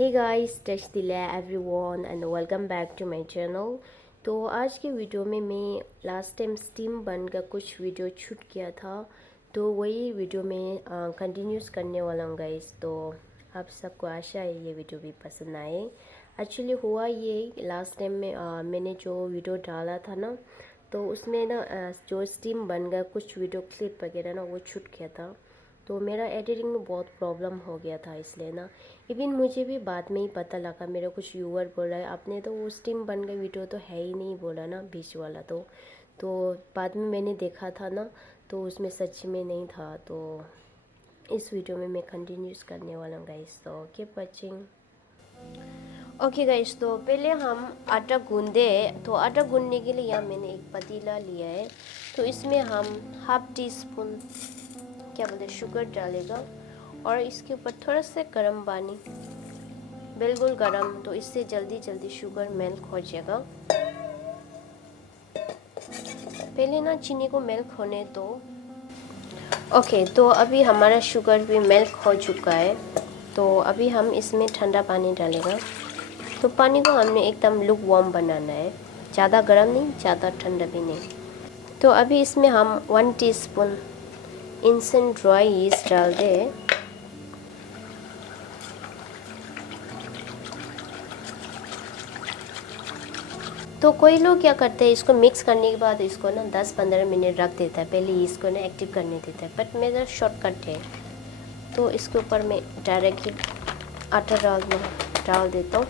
हे guys टच दिला everyone and welcome back to my channel. तो आज के वीडियो में मैं लास्ट टाइम स्टीम बन का कुछ वीडियो शूट किया था, तो वही वीडियो में कंटिन्यूस करने वाला हूँ गाइस। तो आप सबको आशा है ये वीडियो भी पसंद आए। एक्चुअली हुआ ये लास्ट टाइम में मैंने जो वीडियो डाला था ना, तो उसमें ना जो स्टीम बन का कुछ वीडियो क्लिप वगैरह ना वो शूट किया था। तो मेरा एडिटिंग में बहुत प्रॉब्लम हो गया था, इसलिए ना इवन मुझे भी बाद में ही पता लगा। मेरा कुछ व्यूअर बोल रहा है आपने तो वो स्टीम बन गई वीडियो तो है ही नहीं बोला ना बीच वाला। तो बाद में मैंने देखा था ना, तो उसमें सच में नहीं था। तो इस वीडियो में मैं कंटिन्यूस करने वाला हूँ गाइस, तो कीप वाचिंग। ओके गाइस, तो पहले हम आटा गूंदे। तो आटा गूंदने के लिए यहाँ मैंने एक पतीला लिया है, तो इसमें हम हाफ टी स्पून क्या बोलते शुगर डालेगा, और इसके ऊपर थोड़ा सा गर्म पानी, बिल्कुल गर्म, तो इससे जल्दी जल्दी शुगर मेल्ट हो जाएगा। पहले ना चीनी को मेल्ट होने दो। ओके, तो अभी हमारा शुगर भी मेल्ट हो चुका है। तो अभी हम इसमें ठंडा पानी डालेगा। तो पानी को हमने एकदम लुक वार्म बनाना है, ज़्यादा गर्म नहीं ज़्यादा ठंडा भी नहीं। तो अभी इसमें हम 1 टीस्पून इंस्टेंट ड्राई यीस्ट डाल दें। तो कोई लोग क्या करते हैं, इसको मिक्स करने के बाद इसको ना 10-15 मिनट रख देता है, पहले इसको ना एक्टिव करने देता है। बट मेरा शॉर्टकट है, तो इसके ऊपर मैं डायरेक्ट ही आटा डाल देता हूँ।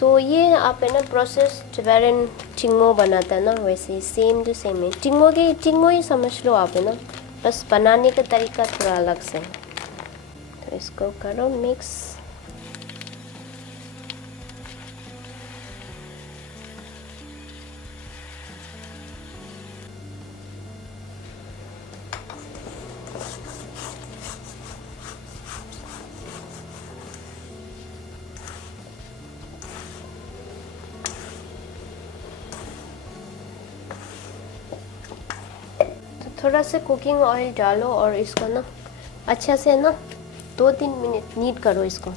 तो ये आप है ना प्रोसेस वेरन टिंगमो बनाता है ना, वैसे सेम टू सेम है। टिंगमो ही समझ लो आप, है ना, बस बनाने का तरीका थोड़ा अलग से है। तो इसको करो मिक्स। थोड़ा सा कुकिंग ऑयल डालो और इसको ना अच्छा से ना 2-3 मिनट नीट करो इसको।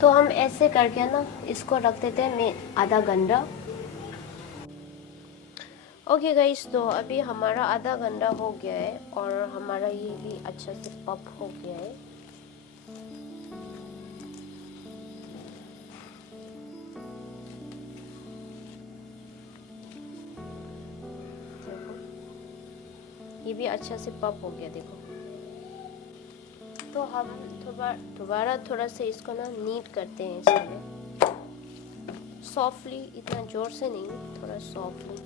तो हम ऐसे करके ना इसको रख देते हैं मैं आधा घंटा। ओके गाइस, तो अभी हमारा आधा घंटा हो गया है और हमारा ये भी अच्छा से पप हो गया है। देखो ये भी अच्छा से पप हो गया, देखो। तो हम दोबारा थोड़ा सा इसको ना नीट करते हैं इसमें सॉफ्टली, इतना जोर से नहीं, थोड़ा सॉफ्टली।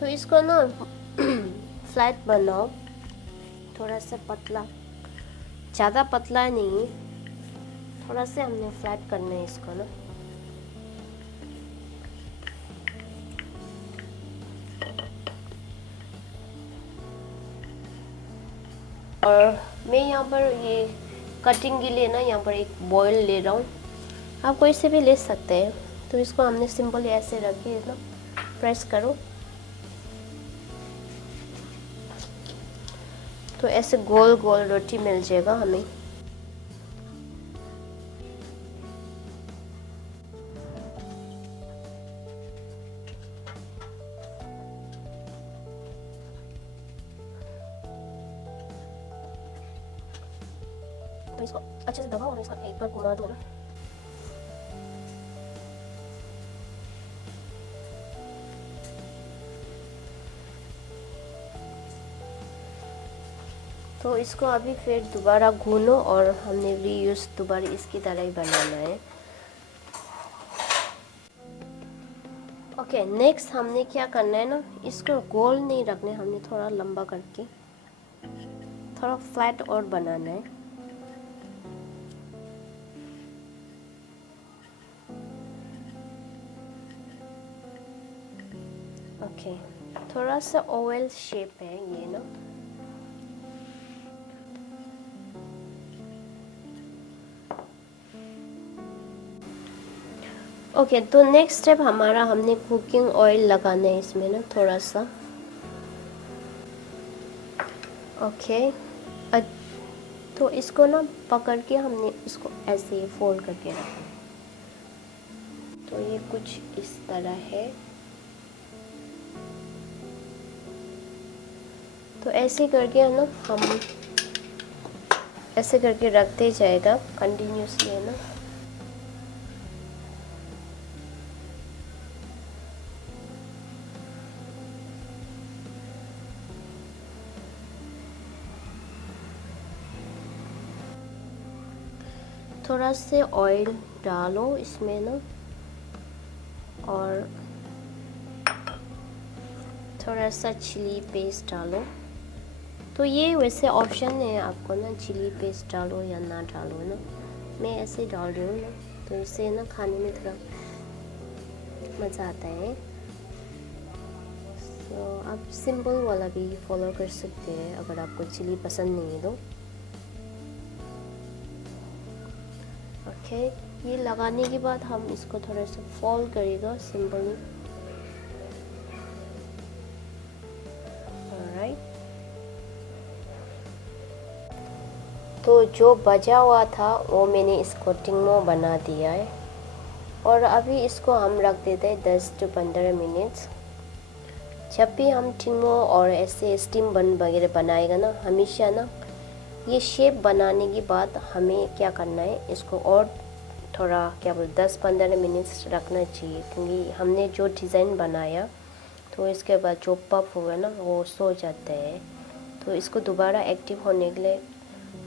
तो इसको ना फ्लैट बनाओ, थोड़ा सा पतला, ज़्यादा पतला नहीं, थोड़ा सा हमने फ्लैट करना है इसको ना। और मैं यहाँ पर ये कटिंग के लिए ना यहाँ पर एक बॉयल ले रहा हूँ, आप कोई से भी ले सकते हैं। तो इसको हमने सिंपल ऐसे रख के ना प्रेस करो, तो ऐसे गोल गोल रोटी मिल जाएगा हमें। इसको अच्छे से दबाओ और इसका एक बार घुमा दो ना। तो इसको अभी फिर दोबारा भूनो और हमने रीयूज दोबारा इसकी तरह ही बनाना है। ओके, नेक्स्ट हमने क्या करना है ना, इसको गोल नहीं रखना है, हमने थोड़ा लंबा करके थोड़ा फ्लैट और बनाना है। ओके, थोड़ा सा ओवल शेप है ये ना। ओके, तो नेक्स्ट स्टेप हमारा, हमने कुकिंग ऑयल लगाना है इसमें ना थोड़ा सा। ओके, तो इसको ना पकड़ के हमने इसको ऐसे फोल्ड करके रखना है। तो ये कुछ इस तरह है। तो ऐसे करके ना हम ऐसे करके रखते जाएगा कंटिन्यूसली है ना। थोड़ा से ऑयल डालो इसमें ना, और थोड़ा सा चिली पेस्ट डालो। तो ये वैसे ऑप्शन है आपको ना, चिली पेस्ट डालो या ना डालो ना। मैं ऐसे डाल रही हूँ ना, तो इससे ना खाने में थोड़ा मज़ा आता है। तो आप सिंपल वाला भी फॉलो कर सकते हैं अगर आपको चिली पसंद नहीं है तो। ओके, ये लगाने के बाद हम इसको थोड़ा सा फोल्ड करेगा सिंपली। ऑलराइट, तो जो बचा हुआ था वो मैंने इसको टिंगो बना दिया है। और अभी इसको हम रख देते हैं 10 से 15 मिनट्स। जब भी हम टिंगो और ऐसे स्टीम बन वगैरह बनाएगा ना, हमेशा ना ये शेप बनाने के बाद हमें क्या करना है, इसको और थोड़ा क्या बोल 10-15 मिनट्स रखना चाहिए, क्योंकि हमने जो डिज़ाइन बनाया तो इसके बाद जो पफ हुआ ना वो सो जाता है। तो इसको दोबारा एक्टिव होने के लिए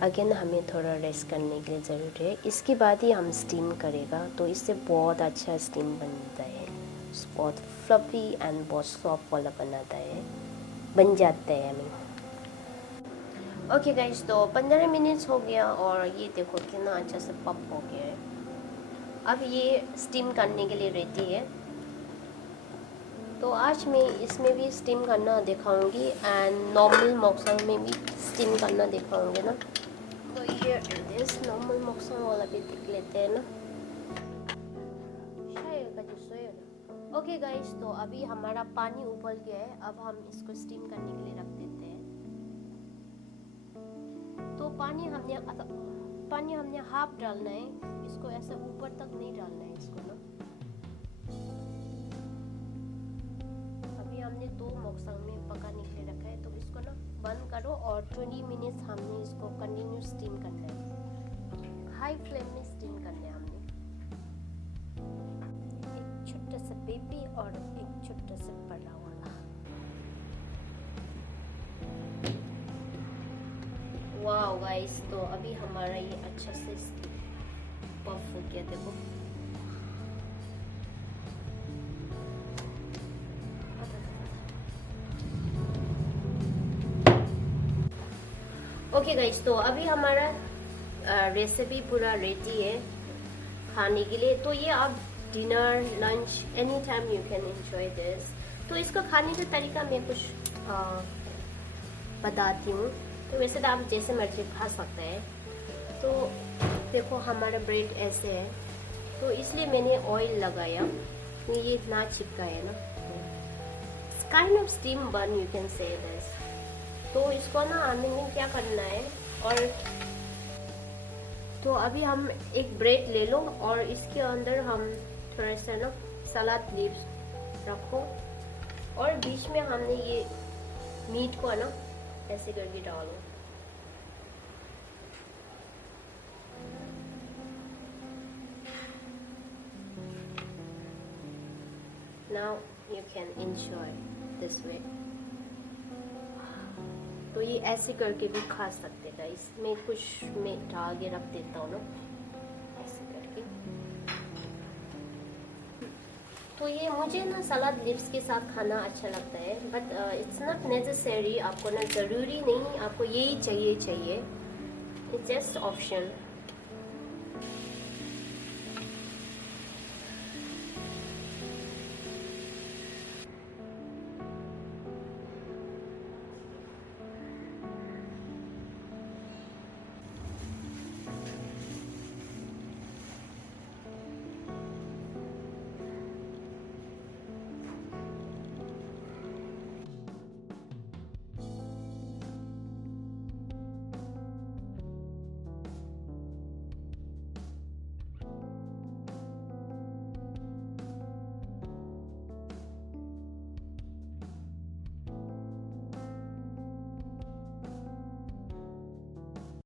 अगेन हमें थोड़ा रेस्ट करने के लिए ज़रूरी है। इसके बाद ही हम स्टीम करेगा, तो इससे बहुत अच्छा स्टीम बनता है, बहुत फ्लफी एंड बहुत सॉफ्ट वाला बन जाता है हमें। ओके गाइस, तो 15 मिनट्स हो गया और ये देखो कितना अच्छा से पप हो गया है। अब ये स्टीम करने के लिए रेडी है। तो आज मैं इसमें भी स्टीम करना दिखाऊंगी एंड नॉर्मल मोक्सांग में भी स्टीम करना दिखाऊंगी ना। तो ये इस नॉर्मल मोक्सांग वाला भी देख लेते हैं ना। ओके गाइस, तो अभी हमारा पानी उबल गया है। अब हम इसको स्टीम करने के लिए रख देते हैं। तो पानी हमने हाफ डालना है, इसको ऐसे ऊपर तक नहीं डालना है इसको ना। अभी हमने 2 मोक्सांग में पकाने के लिए रखा है, तो इसको ना बंद करो और 20 मिनट्स हमने इसको कंटिन्यू स्टीम करना है। हाई फ्लेम में स्टीम करना है हमने। एक छोटा सा बेबी और एक छोटा सा बड़ा वाला। वाओ गाइस, तो अभी हमारा ये अच्छा से पफ हो गया, देखो। ओके गाइस, तो अभी हमारा रेसिपी पूरा रेडी है खाने के लिए। तो ये आप dinner, lunch, any time you can enjoy this. तो इसका खाने का तरीका मैं कुछ बताती हूँ। तो वैसे तो आप जैसे मर्जी खा सकते हैं। तो देखो हमारा ब्रेड ऐसे है, तो इसलिए मैंने ऑयल लगाया, ये ना चिपका है ना। काइंड ऑफ स्टीम बन, यू कैन से दिस। तो इसको ना हमें क्या करना है, और तो अभी हम एक ब्रेड ले लो और इसके अंदर हम थोड़ा सा ना सलाद लीव्स रखो, और बीच में हमने ये मीट को ना ऐसे करके डालो। Now you can enjoy this way. तो ये ऐसे करके भी खा सकते हैं। इसमें कुछ मैं डाल के रख देता हूँ ना, ऐसे करके। तो ये मुझे ना सलाद लिप्स के साथ खाना अच्छा लगता है, बट इट्स नॉट नेसेसरी। आपको ना ज़रूरी नहीं आपको यही चाहिए, इट्स जस्ट ऑप्शन।